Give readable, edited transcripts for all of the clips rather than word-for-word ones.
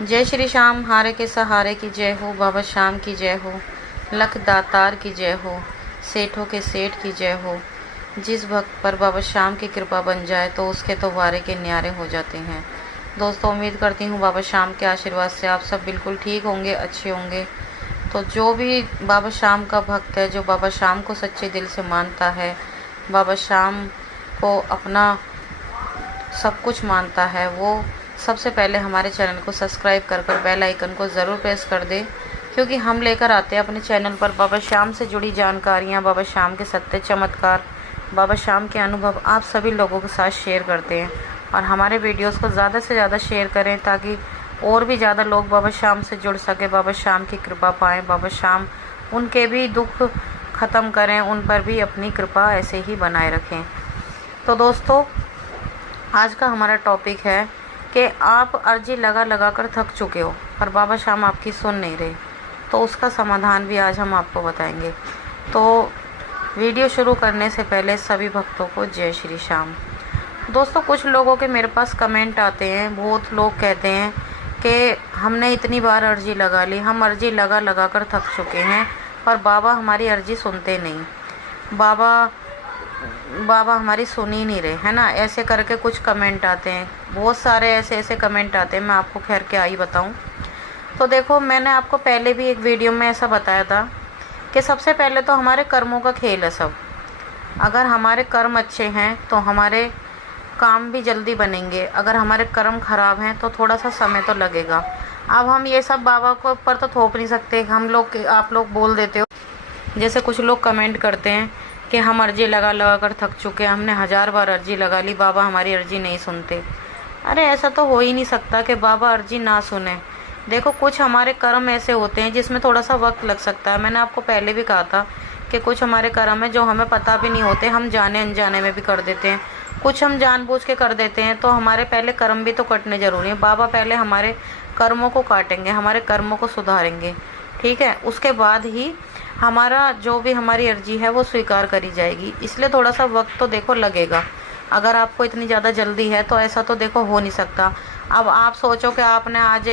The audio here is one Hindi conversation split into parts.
जय श्री श्याम, हारे के सहारे की जय हो, बाबा श्याम की जय हो, लख दातार की जय हो, सेठों के सेठ की जय हो। जिस भक्त पर बाबा श्याम की कृपा बन जाए तो उसके तो वारे के न्यारे हो जाते हैं। दोस्तों, उम्मीद करती हूँ बाबा श्याम के आशीर्वाद से आप सब बिल्कुल ठीक होंगे, अच्छे होंगे। तो जो भी बाबा श्याम का भक्त है, जो बाबा श्याम को सच्चे दिल से मानता है, बाबा श्याम को अपना सब कुछ मानता है, वो सबसे पहले हमारे चैनल को सब्सक्राइब कर बेल आइकन को ज़रूर प्रेस कर दे, क्योंकि हम लेकर आते हैं अपने चैनल पर बाबा श्याम से जुड़ी जानकारियाँ, बाबा श्याम के सत्य चमत्कार, बाबा श्याम के अनुभव आप सभी लोगों के साथ शेयर करते हैं। और हमारे वीडियोस को ज़्यादा से ज़्यादा शेयर करें ताकि और भी ज़्यादा लोग बाबा श्याम से जुड़ सके, बाबा श्याम की कृपा पाएँ, बाबा श्याम उनके भी दुख ख़त्म करें, उन पर भी अपनी कृपा ऐसे ही बनाए रखें। तो दोस्तों, आज का हमारा टॉपिक है कि आप अर्जी लगा कर थक चुके हो पर बाबा श्याम आपकी सुन नहीं रहे, तो उसका समाधान भी आज हम आपको बताएंगे। तो वीडियो शुरू करने से पहले सभी भक्तों को जय श्री श्याम। दोस्तों, कुछ लोगों के मेरे पास कमेंट आते हैं, बहुत लोग कहते हैं कि हमने इतनी बार अर्जी लगा ली, हम अर्जी लगा कर थक चुके हैं पर बाबा हमारी अर्जी सुनते नहीं, बाबा हमारी सुन ही नहीं रहे, है ना। ऐसे करके कुछ कमेंट आते हैं, बहुत सारे ऐसे कमेंट आते हैं। मैं आपको खैर क्या ही बताऊं। तो देखो, मैंने आपको पहले भी एक वीडियो में ऐसा बताया था कि सबसे पहले तो हमारे कर्मों का खेल है सब। अगर हमारे कर्म अच्छे हैं तो हमारे काम भी जल्दी बनेंगे, अगर हमारे कर्म ख़राब हैं तो थोड़ा सा समय तो लगेगा। अब हम ये सब बाबा को ऊपर तो थोप नहीं सकते। आप लोग बोल देते हो, जैसे कुछ लोग कमेंट करते हैं कि हम अर्जी लगा कर थक चुके हैं, हमने 1000 बार अर्जी लगा ली, बाबा हमारी अर्जी नहीं सुनते। अरे ऐसा तो हो ही नहीं सकता कि बाबा अर्जी ना सुने। देखो, कुछ हमारे कर्म ऐसे होते हैं जिसमें थोड़ा सा वक्त लग सकता है। मैंने आपको पहले भी कहा था कि कुछ हमारे कर्म है जो हमें पता भी नहीं होते, हम जाने अनजाने में भी कर देते हैं, कुछ हम जानबूझ के कर देते हैं। तो हमारे पहले कर्म भी तो कटने ज़रूरी है। बाबा पहले हमारे कर्मों को काटेंगे, हमारे कर्मों को सुधारेंगे, ठीक है। उसके बाद ही हमारा जो भी हमारी अर्जी है वो स्वीकार करी जाएगी। इसलिए थोड़ा सा वक्त तो देखो लगेगा। अगर आपको इतनी ज़्यादा जल्दी है तो ऐसा तो देखो हो नहीं सकता। अब आप सोचो कि आपने आज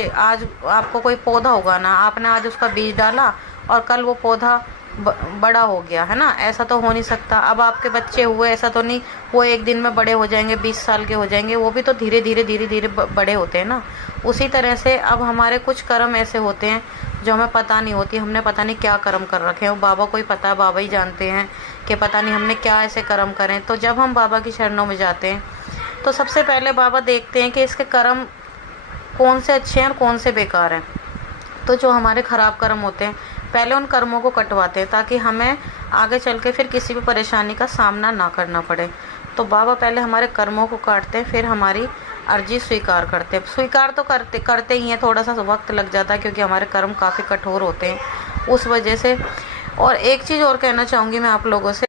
आपको कोई पौधा उगाना, आपने आज उसका बीज डाला और कल वो पौधा बड़ा हो गया, है ना। ऐसा तो हो नहीं सकता। अब आपके बच्चे हुए, ऐसा तो नहीं वो एक दिन में बड़े हो जाएंगे, 20 साल के हो जाएंगे, वो भी तो धीरे धीरे बड़े होते हैं ना। उसी तरह से अब हमारे कुछ कर्म ऐसे होते हैं जो हमें पता नहीं होती, हमने पता नहीं क्या कर्म कर रखे हैं। वो बाबा को ही पता है, बाबा ही जानते हैं कि पता नहीं हमने क्या ऐसे कर्म करें। तो जब हम बाबा की शरणों में जाते हैं तो सबसे पहले बाबा देखते हैं कि इसके कर्म कौन से अच्छे हैं और कौन से बेकार हैं। तो जो हमारे ख़राब कर्म होते हैं पहले उन कर्मों को कटवाते हैं ताकि हमें आगे चल के फिर किसी भी परेशानी का सामना ना करना पड़े। तो बाबा पहले हमारे कर्मों को काटते हैं, फिर हमारी अर्जी स्वीकार करते हैं। स्वीकार तो करते ही हैं, थोड़ा सा वक्त लग जाता है क्योंकि हमारे कर्म काफ़ी कठोर होते हैं उस वजह से। और एक चीज़ और कहना चाहूँगी मैं आप लोगों से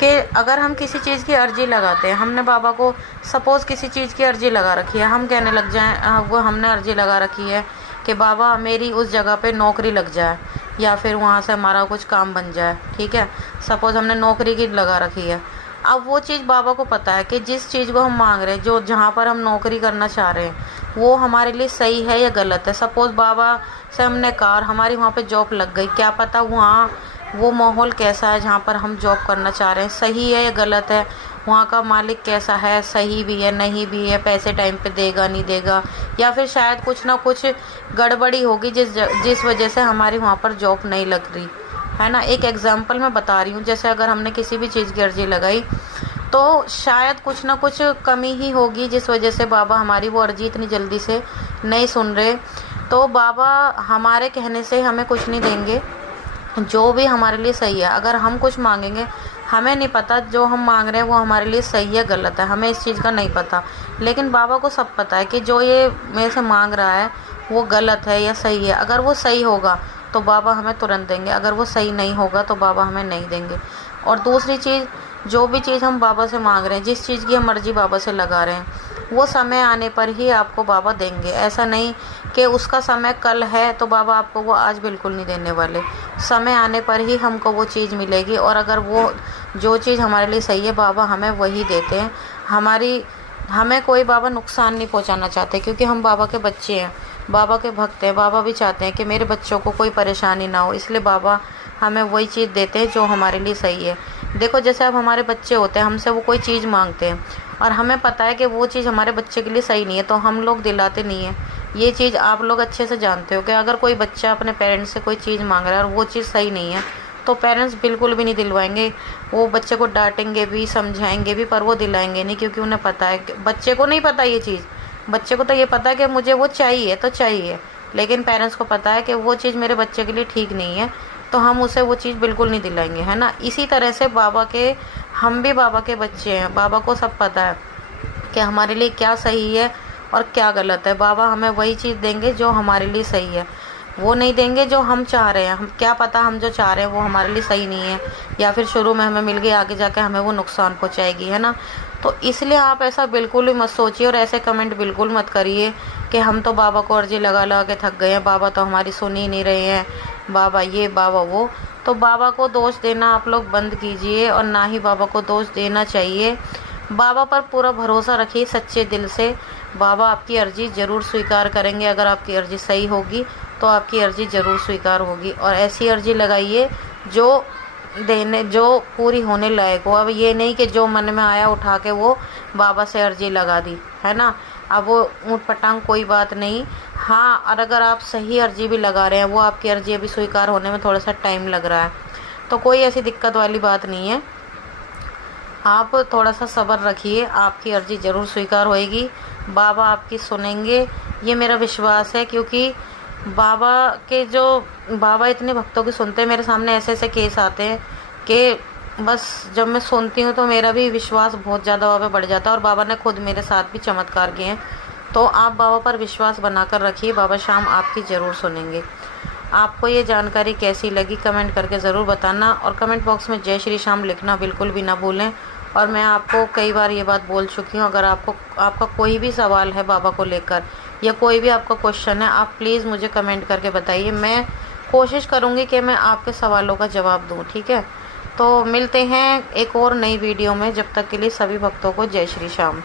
कि अगर हम किसी चीज़ की अर्जी लगाते हैं, हमने बाबा को सपोज़ किसी चीज़ की अर्जी लगा रखी है, हम कहने लग जाएं वो हमने अर्जी लगा रखी है कि बाबा मेरी उस जगह पे नौकरी लग जाए या फिर वहाँ से हमारा कुछ काम बन जाए, ठीक है। सपोज़ हमने नौकरी की लगा रखी है। अब वो चीज़ बाबा को पता है कि जिस चीज़ को हम मांग रहे हैं, जो जहाँ पर हम नौकरी करना चाह रहे हैं, वो हमारे लिए सही है या गलत है। सपोज़ बाबा से हमने कहा हमारी वहाँ पे जॉब लग गई, क्या पता वहाँ वो माहौल कैसा है जहाँ पर हम जॉब करना चाह रहे हैं, सही है या गलत है, वहाँ का मालिक कैसा है, सही भी है नहीं भी है, पैसे टाइम पे देगा नहीं देगा, या फिर शायद कुछ ना कुछ गड़बड़ी होगी जिस वजह से हमारी वहाँ पर जॉब नहीं लग रही, है ना। एक एग्जांपल मैं बता रही हूँ, जैसे अगर हमने किसी भी चीज़ की अर्जी लगाई तो शायद कुछ ना कुछ कमी ही होगी जिस वजह से बाबा हमारी वो अर्जी इतनी जल्दी से नहीं सुन रहे। तो बाबा हमारे कहने से हमें कुछ नहीं देंगे, जो भी हमारे लिए सही है। अगर हम कुछ मांगेंगे, हमें नहीं पता जो हम मांग रहे हैं वो हमारे लिए सही है गलत है, हमें इस चीज़ का नहीं पता, लेकिन बाबा को सब पता है कि जो ये मेरे से मांग रहा है वो गलत है या सही है। अगर वो सही होगा तो बाबा हमें तुरंत देंगे, अगर वो सही नहीं होगा तो बाबा हमें नहीं देंगे। और दूसरी चीज़, जो भी चीज़ हम बाबा से मांग रहे हैं, जिस चीज़ की हम मर्जी बाबा से लगा रहे हैं, वो समय आने पर ही आपको बाबा देंगे। ऐसा नहीं कि उसका समय कल है तो बाबा आपको वो आज बिल्कुल नहीं देने वाले। समय आने पर ही हमको वो चीज़ मिलेगी, और अगर वो जो चीज़ हमारे लिए सही है बाबा हमें वही देते हैं। हमें कोई बाबा नुकसान नहीं पहुंचाना चाहते, क्योंकि हम बाबा के बच्चे हैं। बाबा के भक्त हैं, बाबा भी चाहते हैं कि मेरे बच्चों को कोई परेशानी ना हो, इसलिए बाबा हमें वही चीज़ देते हैं जो हमारे लिए सही है। देखो जैसे अब हमारे बच्चे होते हैं, हमसे वो कोई चीज़ मांगते हैं और हमें पता है कि वो चीज़ हमारे बच्चे के लिए सही नहीं है, तो हम लोग दिलाते नहीं हैं। ये चीज़ आप लोग अच्छे से जानते हो कि अगर कोई बच्चा अपने पेरेंट्स से कोई चीज़ मांग रहा है और वो चीज़ सही नहीं है, तो पेरेंट्स बिल्कुल भी नहीं दिलवाएंगे। वो बच्चे को डांटेंगे भी, समझाएंगे भी, पर वो दिलाएंगे नहीं, क्योंकि उन्हें पता है। बच्चे को नहीं पता ये चीज़, बच्चे को तो ये पता है कि मुझे वो चाहिए तो चाहिए, लेकिन पेरेंट्स को पता है कि वो चीज़ मेरे बच्चे के लिए ठीक नहीं है, तो हम उसे वो चीज़ बिल्कुल नहीं दिलाएंगे, है ना। इसी तरह से हम भी बाबा के बच्चे हैं। बाबा को सब पता है कि हमारे लिए क्या सही है और क्या गलत है। बाबा हमें वही चीज़ देंगे जो हमारे लिए सही है, वो नहीं देंगे जो हम चाह रहे हैं। हम क्या पता हम जो चाह रहे हैं वो हमारे लिए सही नहीं है, या फिर शुरू में हमें मिल गई, आगे जाके हमें वो नुकसान पहुंचाएगी, है ना। तो इसलिए आप ऐसा बिल्कुल भी मत सोचिए और ऐसे कमेंट बिल्कुल मत करिए कि हम तो बाबा को अर्जी लगा लगा के थक गए हैं, बाबा तो हमारी सुन ही नहीं रहे हैं, बाबा ये बाबा वो। तो बाबा को दोष देना आप लोग बंद कीजिए और ना ही बाबा को दोष देना चाहिए। बाबा पर पूरा भरोसा रखिए सच्चे दिल से। बाबा आपकी अर्जी ज़रूर स्वीकार करेंगे। अगर आपकी अर्जी सही होगी तो आपकी अर्जी ज़रूर स्वीकार होगी, और ऐसी अर्जी लगाइए जो पूरी होने लायक हो। अब ये नहीं कि जो मन में आया उठा के वो बाबा से अर्जी लगा दी, है ना। अब वो ऊँट पटांग कोई बात नहीं। हाँ, और अगर आप सही अर्जी भी लगा रहे हैं, वो आपकी अर्जी अभी स्वीकार होने में थोड़ा सा टाइम लग रहा है, तो कोई ऐसी दिक्कत वाली बात नहीं है। आप थोड़ा सा सब्र रखिए, आपकी अर्जी ज़रूर स्वीकार होएगी। बाबा आपकी सुनेंगे, ये मेरा विश्वास है, क्योंकि बाबा इतने भक्तों की सुनते हैं। मेरे सामने ऐसे ऐसे केस आते हैं कि बस जब मैं सुनती हूँ तो मेरा भी विश्वास बहुत ज़्यादा बाबा बढ़ जाता है, और बाबा ने खुद मेरे साथ भी चमत्कार किए हैं। तो आप बाबा पर विश्वास बनाकर रखिए, बाबा शाम आपकी ज़रूर सुनेंगे। आपको ये जानकारी कैसी लगी कमेंट करके ज़रूर बताना, और कमेंट बॉक्स में जय श्री श्याम लिखना बिल्कुल भी ना भूलें। और मैं आपको कई बार ये बात बोल चुकी हूँ, अगर आपका कोई भी सवाल है बाबा को लेकर, या कोई भी आपका क्वेश्चन है, आप प्लीज़ मुझे कमेंट करके बताइए। मैं कोशिश करूँगी कि मैं आपके सवालों का जवाब दूँ, ठीक है। तो मिलते हैं एक और नई वीडियो में, जब तक के लिए सभी भक्तों को जय श्री श्याम।